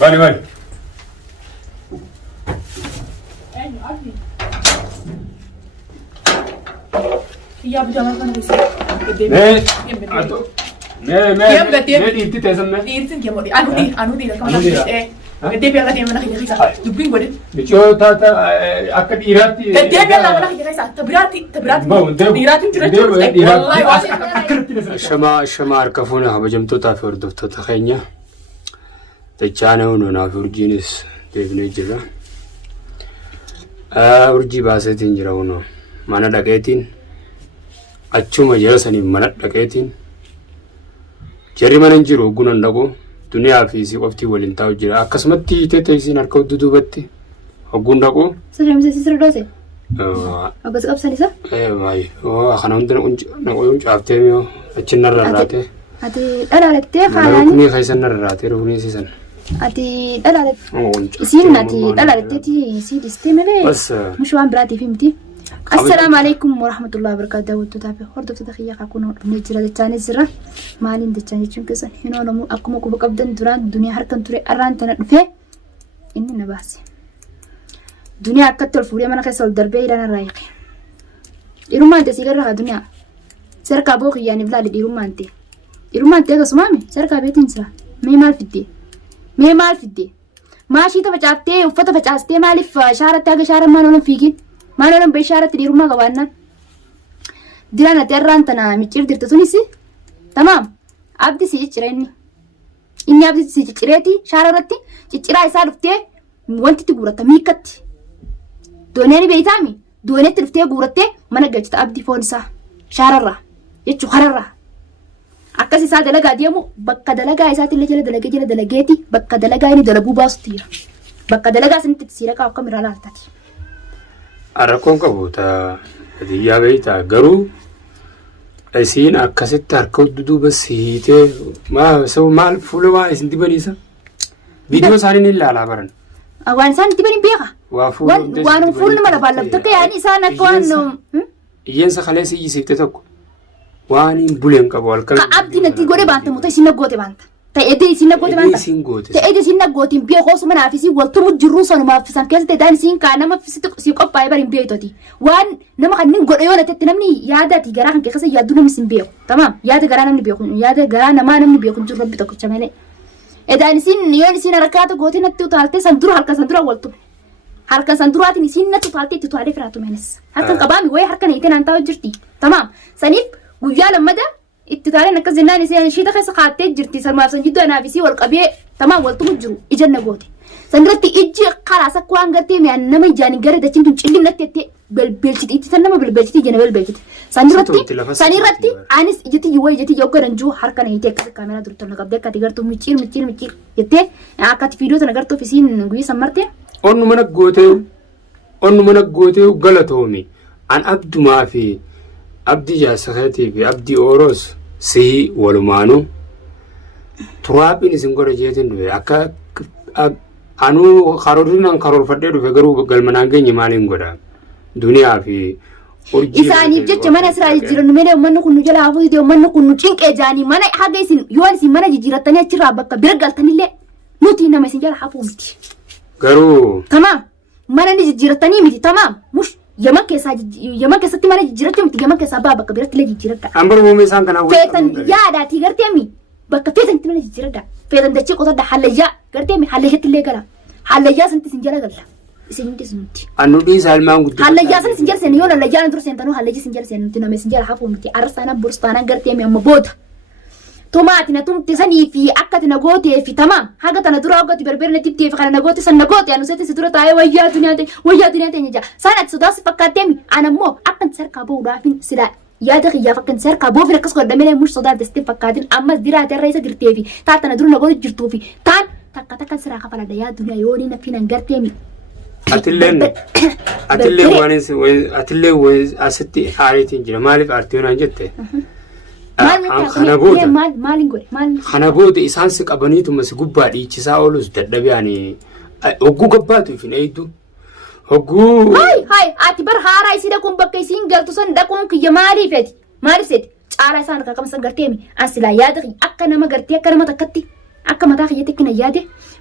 بالي يا ابو جمال كان بيسوي ما ديرتي تسمى ديرتين يا مودي انو دي كمان ايه قدي بيلا دي منك يا خيسا دبين غودي بيجو تا اكد ايراتي قدي بيلا منك يا خيسا تبراتي ديراتي ترجع والله واسي شما اركفونا هبجمتو تافي وردفتو تخينيا تجانو نونا فورجينس ديبني جرا urjii baaseetiin jira kunoo mana dhaqeetiin achuma jira sanii mana dhaqeetiin jarri mana hin jiru gunan dhaqu duniyaa fi si qoftii waliin taa'u jira akkasumatti teessisiin harka dudduubatti hogguun dhaqu. Sirreemsa sirreedose. Abbas qabsan isa. Waayi kana hundi naqoon caaftee mi'oo achi narra irraatee. Ati dhalaalattee haalaan. Rukni keessan narra irraatee rukni siisan. Ati dhalaalattee. Isiin ati dhalaalattee isii dhistee malee. Mushi waan biraatiif himti. Assalaamu alaikum warahmatullahi wabarakatuh. Daawwattoota hordoftoota kiyya kakunoo dhufnee jira jechaanis jira. Maaliin jechaan jechuun keessan hinoo namuu akkuma quba qabdan duraan duniyaa harkan ture arraan tana dhufee inni na baase. Duniyaa akkatti ol fuudhee mana keessa ol darbee hidhaan irraa hiike. Dhiirummaan ta'e siigarra haa duniyaa. Sarkaa boo kiyyaaniif laali dhiirummaan ta'e. Dhiirummaan ta'e akkasumaami sarkaa beetiin jira. Mee maal fiddee? Maashii tapha caaftee uffata facaastee maaliif shaaratti haga shaaran maan oolan fiigin? Maan oolan bee shaaratti dhiirummaa qabaannaan? Diraan ati irraan tana micciir dirta sunis tamaam abdi si ciccira inni abdi si ciccireeti shaara irratti cicciraa isaa dhuftee wanti itti guuratta miikkatti. Dooneen beeytaami dooneetti dhuftee guurattee mana galchita abdii foon isaa shaararraa jechuu hararraa. Akkas isaa dalagaa deemu bakka dalagaa isaatti illee jala dalageeti bakka dalagaa inni dalaguu baasutti jira. Bakka dalagaa sanitti siira qabu akka miraa laaltati. Rakkoon qabu yaa beeytaa garuu isiin akkasitti harka dudduuba siitee maal fuula waa isin dibaniisa? Viidiyoo isaanii ni ilaalaa baran. Waan isaan itti bani beeka. Waan fuulli nama dabaalatu akka yaa'anii isaan akka waan. Iyyeensa kaleessa iyyisiifte tokko. Waan hin buleen qabu halkan. Ka abdiin itti godhe baanta moo ta'e isin nagoote baanta. Ta'eetii isin nagoote baanta. Ta'eetii isin nagootiin biyya koosu manaa fi waltumuu jirruu sanumaaf san keessa ta'e daan isin kaa nama si qophaa'ee bari hin beektoti. Waan nama kan inni godhe yoo ta'etti namni yaadaati garaa kan keessa yaaddu namni sin beeku. Tamaam yaada garaa namni beeku yaada garaa namaa namni beeku jiru rabbi tokkicha malee. Edaan isin yoon isin harkaata gootiin natti utaaltee san dura halkan san dura waltu. Harkan san duraatiin isin natti utaaltee itti utaalee firaatu menes. Harkan qabaami wayii harkan hiiteen aan taa'u jirti. Tamaam saniif guyyaa lammada itti utaaleen akkas jennaan isin shiita keessa kaattee jirti sanumaaf san jidduu anaaf isii wal qabee tamaam waltumu jiru ijanna goote. San duratti ijji karaa sakka waan gartee mi'aan nama ijaan hin garee dachiin tun cilli natti jettee belbelchiti itti san nama belbelchiti ijana belbelchiti. San irratti anis ijjiti yoo ijjiti yoo godhan juu harka na hiitee akkasa kaameraa durtu na qabdee akkati gartuu micciir jettee akkati viidiyoo tana gartuuf isiin guyyaa san martee. Onnu mana gootee galatoomi an abdumaa fi abdii jaasakeetii fi abdii ooros sii walumaanuu turaaphiin isin godha jeetiin dhufe akka anuu karoorrinaan karoorfadhee dhufe garuu galmanaan geenye maaliin godha duniyaa fi isaaniif jecha mana siraa jijjiirannu malee uummanni kun nu jala hafuu idee uummanni kun nu cinqee jaanii mana haga isin yoon isin mana jijjiirattanii achirraa bakka bira galtanillee nuti nama isin jala hafuu miti. Garuu. Tamaam mana ni jijjiirattanii miti tamaam mush yaman keessatti mana jijjiirachuu miti yaman keessaa baa bakka biratti illee jijjiiradha. Ambar uumame isaan kanaa feetan yaadaati garteemi bakka feetanitti mana jijjiiradha feetan dachee qotadha hallayyaa garteemi hallayyatti illee gala hallayyaa sanatti isin jala galla isin hundi isin nuti. Annu dhiisa ilmaan guddoo. Hallayyaa san isin jala seenu yoo hallayyaan dura seentanuu hallayyi isin jala seenu nuti nama isin jala hafuu miti arsaanaan burstaanaan garteemi amma booda. Tomaati na tumte sanii fi akka tina gootee fi tamaam haga tana dura hoggatti barbeerna tibtee fi kana na goote san na goote anu seete si dura taa'ee wayyaa duniyaa nyaja sanatti sodaas fakkaatteemi anammoo akkan sarkaa ba'uudhaafin silaa yaada kiyyaaf akkan sarkaa boofi akkas godhamee mush sodaa dastee fakkaatin ammas diraate irra isa girtee fi taa tana dura na goote jirtuu fi taan takka siraa kafaladha yaa duniyaa yoonii nafi nan garteemi. Atillee waan asitti aariitiin jira maaliif aartii waan jette? Kana booda isaan si qabaniituma si gubbaa dhiichisaa oolus dadhabiyaanii hogguu gabbaatu ifin eeydu hogguu. Hai ati bar haaraa isii dhaquun bakka isiin galtu san dhaquun kiyya maaliif seeti caalaa isaan harkaa qaban san garteemi an silaa yaada akka nama gartee akka nama takkatti akka mataa kiyyaatti kana yaade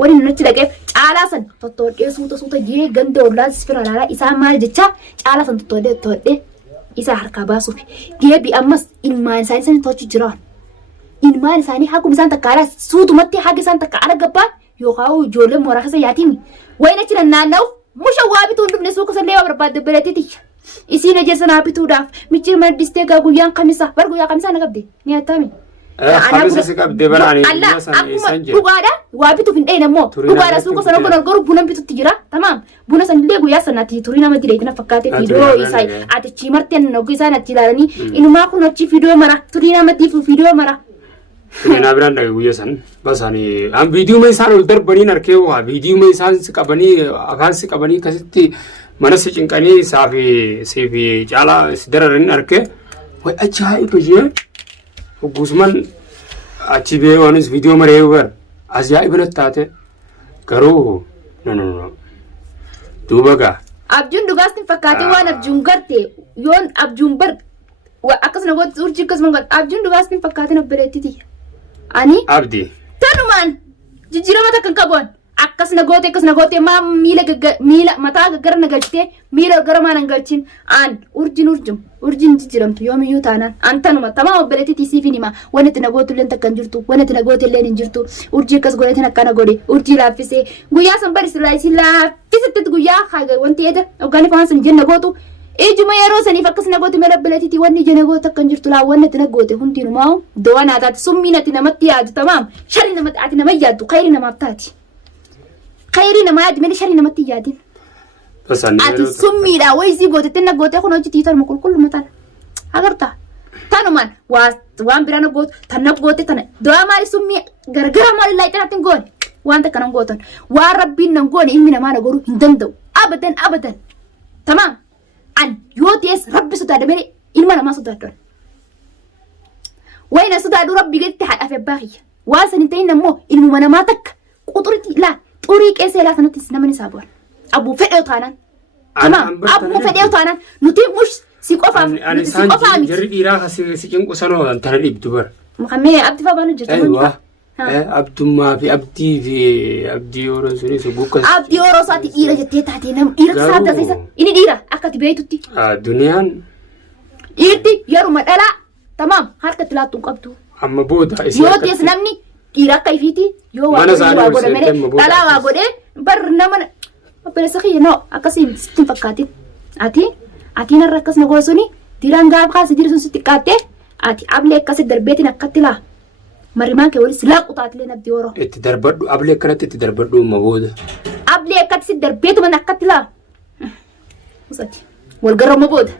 wani nuti dhaqeef caalaa san tottooddee suuta jee ganda ollaas firaalaa isaa maal jecha caalaa san tottooddee isa harkaa baasuuf geebi ammas ilmaan isaanii san tochi jiraan ilmaan isaanii hakkuma isaan takkaadhaa suutumatti haga isaan takka ala gabbaan yookaan ijoollee mooraa keessa yaatiimi wayna jira naanna'u musha waa bituu hin dhufne suuqa sallee waa barbaadde bireetiiti isiin ejersa naa bituudhaaf michi maddistee gaa guyyaan kamisa bar guyyaa kamisaa na qabde ni hattaami. Kamisa si qabde baraani akkuma dhugaadha waa bituuf hin dhayne immoo dhugaadha suuqa sana kun garuu buna bitutti jira tamaam buna sanillee guyyaa sanatti turii nama direetina fakkaate fiidiyoo isaa ati chimarteen nogii isaan achi ilaalanii inumaa kun achi fiidiyoo mara turii namatiif fiidiyoo mara. Kena biran dari guyya san basani am video mai san uldar bani narke wa video mai san sikabani akan sikabani kasitti mana si cinkani safi jala sidararin narke wai ajai bije gusman achi be wanis video mare ugar ajai banat tate garo no dubaga abjun dugastin fakate wan abjun garte yon abjun bar wa akasna got urji kasman got abjun dugastin fakate no beretiti ani abdi tanuman jijjirama takkan qabon akkasna goote ma miila mataa gaggara nagalchite miila gara maan galchin an urjin jijjiramtu yoomiyyuu taanaan an tanuma tamaa obboleettii siifinima wanti itti nagootu illee takkan jirtu wanti itti nagootu illee hin jirtu urjii akkas godheetiin akkana godhe urjii laaffisee guyyaa san bari sirraayisii laaffisitti guyyaa wanti eda ogaanii faan san jenna gootu ijuma yeroo saniif akkas nagooti mala bileetiti wanni ija nagoota akkan jirtu laa wanni itti nagoote hundinumaa dawaa naataati summiin ati namatti yaadu tamaam shari namatti ati nama yaaddu khayri namaaf taati khayri nama yaadi mali shari namatti yaadin ati summiidha wayisii gootetti nagoote kun hojii tiitar mukulkullu mataan agarta tanumaan waan biraa nagootu tan nagoote tana dawaa maali summii gargara maali laayixanaatiin goone waan takka nan gootan waan rabbiin nan goone ilmi namaa na godhuu hin danda'u abadan tamaam an yootes rabbi sodaadha malee ilma namaa sodaadhan wayna sodaadhu rabbi gaditti haadhaaf abbaa kiyya waan san hin ta'in ammoo ilmuma namaa takka quxuritti laa xurii qeessa ilaa sanattis nama ni saabu'an abbuu fedhee taanaan tamaam abbuu fedhee taanaan nuti mush si qofaaf nuti si qofaa miti jarri dhiiraa si cinqu sanoo tana dhibdu bara muhammee abdi faa baanu jirta aywa abdummaa fi abdii yeroo sunis buukas abdii yeroo isaati dhiira jettee taatee nama dhiira saabda keessa inni dhiira akkati beeytutti duniyaan dhiirti yeruma dhalaa tamaam harkatti laattuun qabdu amma booda yoo tees namni dhiira akka ifiiti yoo waa godhe malee dhalaa waa godhee bar nama obboleessa kiyya noo akkasii sitti fakkaatin ati narra akkas na goosuni dhiiraan gaaf kaasi dhiira sun sitti qaattee ati ablee akkasi darbeetiin akkatti laa marimaan kee walis laa qutaatilee nabdi yeroo itti darbadhu ablee akkanatti itti darbadhu amma booda ablee akkatti si darbeetu man akkatti laa usati wal garama booda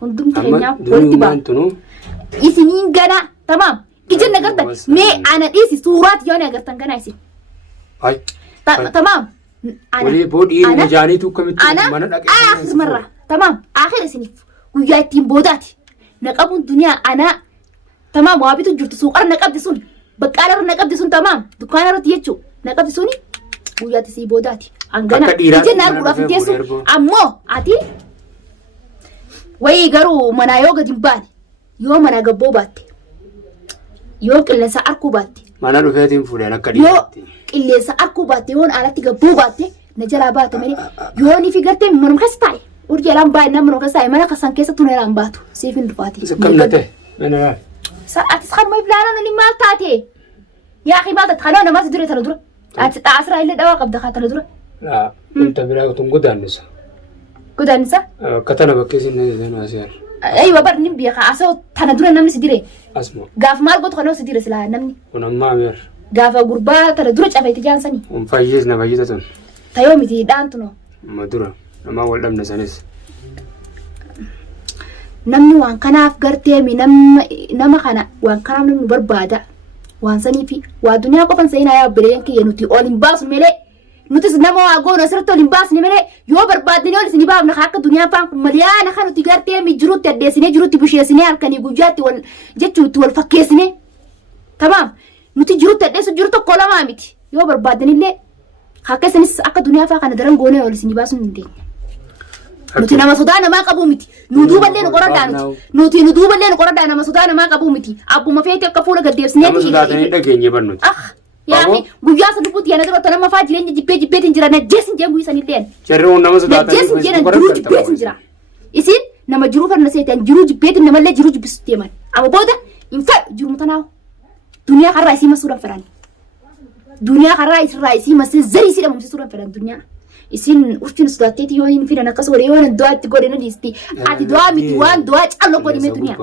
hundumti keenyaa walitti baa isiniin gana tamaam ijan nagartan mee ana dhiisi suuraati yoo nagartan gana isin tamaam walii boodii jaaniitu kamitti mana dhaqee aakhir marra tamaam aakhir isiniif guyyaa ittiin boodaati naqabuun duniyaa anaa tamaam waa bitu jirtu suuqara naqabdi sun baqqaala naqabdi sun tamaam dukkaana irratti jechuu naqabdi suni guyyaatti sii boodaati angana ijin naan gudhaaf teessu ammoo ati wayii garuu manaa yoo gadi hin baane yoo manaa gabboo baatte yoo qilleensa arkuu baatte mana dhufeetiin fuudheen akka dhiyaatti yoo qilleensa arkuu baatte yoo alatti gabboo baatte na jalaa baate malee yoo ni figartee manuma keessa taa'e urjii alaan baay'ee nama manuma keessa taa'e mana kasan keessa tuna alaan baatu siif hin dhufaati. Sakkamnate mana laal. Atis kan mai bilaana ni maal taate yaa akhi maal taate kanoo namaa si dure tana dura ati xaasira illee dhawaa qabda kaa tana dura. Inta biraa tun godaannisa. Godaannisa? Katana bakkee sinne seenaa siyaar. Aywa bar nin biya ka asoo tana dura namni si dire. Asmo. Gaaf maal gootu kanoo si dire silaa namni. Kun ammaa meer. Gaafa gurbaa tana dura cafeeti jaansanii. Fayyis na fayyisa tun. Tayoo miti dhaantu noo. Amma dura namaa wal dhabna sanis. Namni waan kanaaf gartee mi nama kana waan kanaaf namni barbaada waan saniifi waa duniyaa qofan seenaa yaa bireen kiyya nuti ol hin baasu malee nutis nama waa goona asirratti ol hin baasne malee yoo barbaadne ol isin baafna akka duniyaa faan kun maliyaana kan nuti gartee mi jirutti addeessinee jirutti busheessinee halkanii guyyaatti wal jechuutti wal fakkeessinee tamaam nuti jirutti addeessu jiru tokko lamaa miti yoo barbaadne illee akka isinis akka duniyaa faa kana daran goonee ol isin baasu hin dandeenye. Nuti nama sodaa namaa qabu miti. Nu duuballee nu qoradhaa nuti nu duuballee nu qoradhaa nama sodaa namaa qabu miti. Abbuma feeti akka fuula gaddeebsineeti. Nama sodaatanii dhageenye barnuti. يا أخي قويا صدقت يا نادر أنا ما فاجرين جبت تنجرا نجس جيم ويسان اللين شرون نمس داتا نجس جينا جرو جبت تنجرا يصير نما جرو فرنسيتان جرو جبت نما لا جرو جبت تيمان أما بودا ينفع جرو متناو دنيا كرايسي مسورا فراني دنيا كرايسي مسور زي سيدا مسورا فران دنيا يصير وشين صداتي يوين فينا نقص وريوان الدعاء تقولي نديستي عادي دعاء ميتوان دعاء الله قولي من الدنيا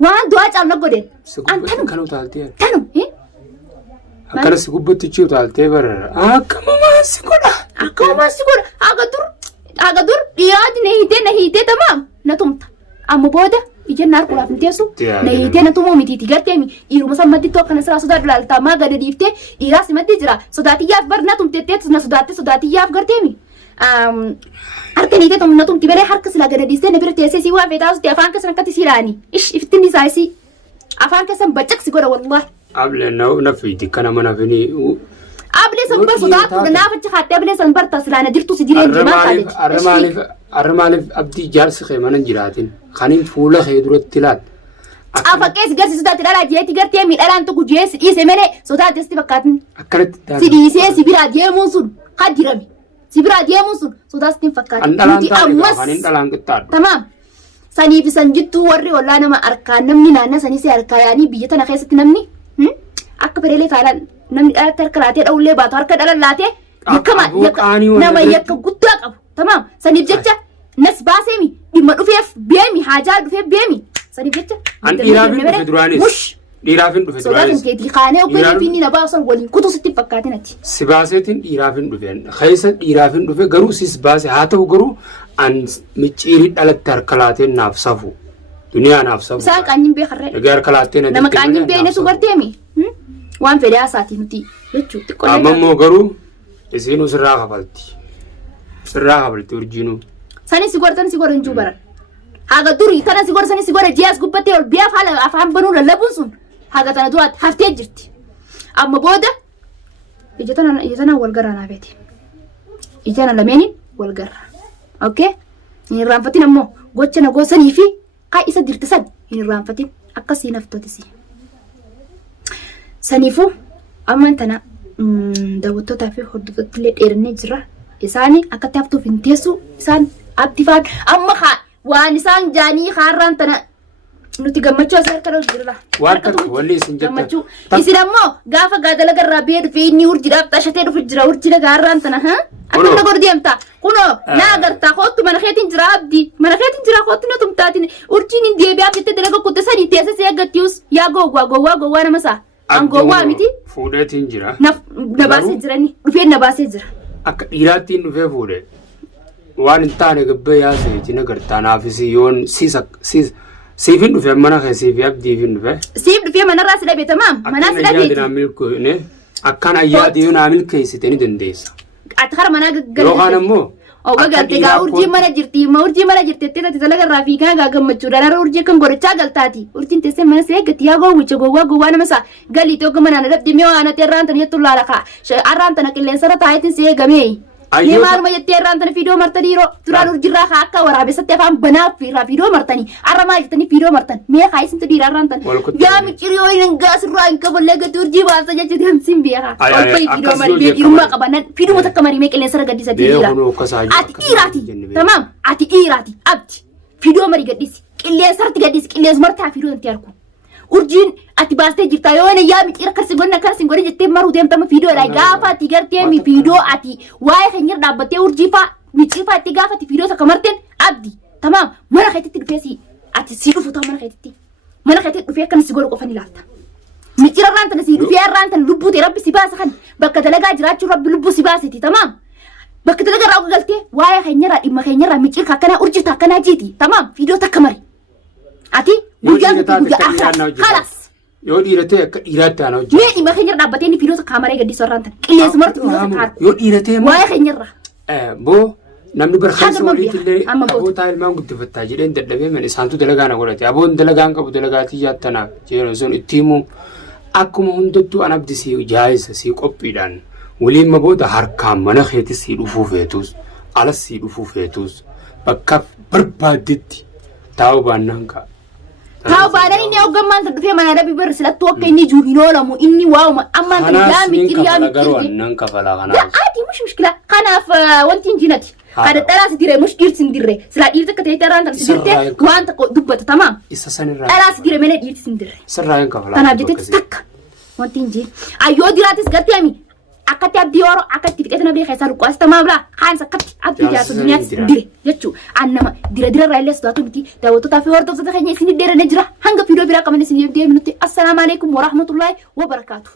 وان دعاء الله قولي أنت كانوا تعالتين تانو إيه أكان سكوبت تيجي تعالتين برا أكما ما سكونا أقدر ياد نهيدة تمام نتومت أما بودا يجي النار كلها فنتيسو نهيدة نتومو متي تجارتي إيرو مثلا ما تتوقع نسرا صدات لالتا ما قد ديفته إيراس ما تجرا صداتي ياف برنا توم تتت صداتي ياف قرتيمي أركني تتوم نتوم تبري حركة سلا قد ديسته نبرة تيسي وافي تاسو تفان كسر كتي سيراني إيش إفتني سايسي أفان كسر بتشك سكورة والله قبل نفيدي كنا ما نفيني أبلي سنبر صدات ونافع حتى أبلي سنبر تسلانا جرتو سجرين جماعة أرمالف أبدي جالس خيمة نجراتين خانين فولا خيدرو تلات أفكيس جالس صدات لا جيتي جرتي من الآن تقول جيس إيسمني صدات استفكاتن أكلت سيدي سبيرا ديمونسون قدرمي سبيرا ديمونسون صدات استفكاتن أنت أمس تمام سني في سنجتو وري ولا أنا ما أركان نمني نانا سني سي أركاني بيجتنا خيست نمني أكبر لي فعلا نمني أتركلاتي أو لي باتو أركاد على لاتي يكما نما يك قدك أبو تمام سني بجتة ناس باسمي لما نفيف بيمي حاجات نفيف بيمي سني بجتة أنت إيرافين بفدرانيس مش إيرافين بفدرانيس صدقني كي خانة وكل فيني نباصن ولين كتو ستي فكاتين أتي سباسيتين إيرافين بفين خيسة إيرافين بفين غرو سباسي هاتو غرو أن متشيرين على التركلاتين نافسافو دنيا نافسافو ساق أنيم بيخرج غير كلاتين نما كأنيم بينه سوغرتيمي وان فيديا ساتي نتي يجو تقول أمامو غرو إسينو سراغ بالتي ورجينو ساني سيغورن جوبران هذا دوري تنا ساني سيغور جياس غبتي ول بياف على افهم بنو لبونسون هذا تنا دوات هفتي جرتي اما بودا يجتنا والغرانا بيتي يجتنا لميني والغر اوكي ني رانفتين امو غوچنا غوسني في قاي اسا ديرتسد ني رانفتين اكسي نفتوتسي سنيفو اما انتنا داوتو تافي خدت لي ديرني جرا إساني أكتبتو فينتيسو إسان أبتفاد أما خا وانسان جاني خارن تنا نتيجمتشو أسير كرو جرلا واركت ولي سنجت إسلامو غافا غادلا غرابير في نيور جراب تشتيرو في جراور جرا غارن تنا ها أكتب نقول ديمتا كونو ناقرتا خوت منخيتين جراب دي منخيتين جرا خوت نتم تاتين أرجين دي بيا بيت دلقو كتساني تيسا سيغتيوس يا غوا أنا مسا أنغوا ميتي فودتين جرا نباسي جراني رفين نباسي جرا akka dhiiraattiin dhufee fuudhe waan hin taane gabbee yaaseeti nagartaa naafisi yoon siifin dhufe mana keessii fi abdiifin dhufe siif dhufee manarraa si dhabe tamaam manaa si dhabeeti akkaan ayyaadii yoo naa milkeessite ni dandeessa ati hara manaa gaggalate yookaan ammoo garte gaa urjii mana jirti ettee tati dalagarraa fi gaa gammachuu dhanarra urjii kan godhachaa galtaati urjiin teessee mana see gatti yaa gowwicha gowwaa nama isaa galiitii ogga manaan dhabde mee waan ati irraan tana jettu laala kaa arraan tana qilleensarra taayetiin see gamee mee maaluma jettee irraan tana fiidoo martanii duraan urjirraa kaa akka waraabessatti afaan banaaf irraa fiidoo martanii arra maal jettanii fiidoo martan mee kaa isintu dhiira arraan tana yaa miciriyoo hin gaasirraa hin kaballee gati urjii baasa jechuuti hamsin beekaa olfay fiidoo marii dhiirummaa qabanan fiiduma takka marii mee qilleensarra gaddisatti jira ati dhiiraati tamaam ati dhiiraati abdi fiidoo marii gaddisi qilleensarratti gaddisi qilleensa martaa fiidoo inti arku urjiin ati baastee jirta yoo yaa micira karsi godhan jettee maruu deemtama fiidoodha gaafa ati gartee mi fiidoo ati waa'ee keenya dhaabbattee urjii faa micirfaa itti gaafa ati fiidoo takka marteen abdi tamaam mana keetitti dhufee ati si dhufu ta'u mana keetitti dhufee akkan si godhu qofan ilaalta micira irraan tana si dhufee irraan tana lubbuu ta'e rabbi si baasa kan bakka dalagaa jiraachuu rabbi lubbuu si baasiti tamaam bakka dalagaa irraa galtee waa'ee keenyarraa dhimma keenyarraa micirka akkanaa urjita akkanaa jiiti tamaam fiidoo takka mari ati guyyaa halas yoo dhiiratee akka dhiiraatti aanaa hojjetu. Mee dhimma keenya dhaabbatee inni fiidota kaamaree gaddisuu irraan tan qilleensa marti fiidota kaaru. Yoo dhiiratee waa'ee keenyarra. Boo namni barxansa waliitillee abootaa ilmaan guddifattaa jedheen dadhabee man isaantu dalagaan godhate aboon dalagaan qabu dalagaatii yaattanaaf jeeroon sun itti himu akkuma hundattuu an abdisii jaayisa sii qophiidhaan waliin mabooda harkaan mana keetis sii dhufuu feetus alas sii dhufuu feetus bakka barbaaddetti taa'uu baannaan ka'a. Tahu badan ini aku gaman terduga mana ada biber selat tua ke ini juhino lamu ini wow amma kan mikir nan kafala kana لا عادي مش مشكلة أنا في وانتين جيناتي هذا ترى سديره مش إيرت سنديره سلا إيرت كتير ترى أنت سديرته وأنت دبته تمام ترى سديره من إيرت سنديره سراين كفلا أنا بديت تستك وانتين جين أيوة ديراتي سقطي أمي أكتي أبدي ورا أكتي كتير نبي خسارة كويس تمام لا خان سكتي أبدي جالس الدنيا سديره يجوا أنا ما ديره رايله سداتو بتي داوتو تافه ورد وصدق خنيا سنديره نجرا هنگا فيديو بيرا كمان سنديره منتي السلام عليكم ورحمة الله وبركاته.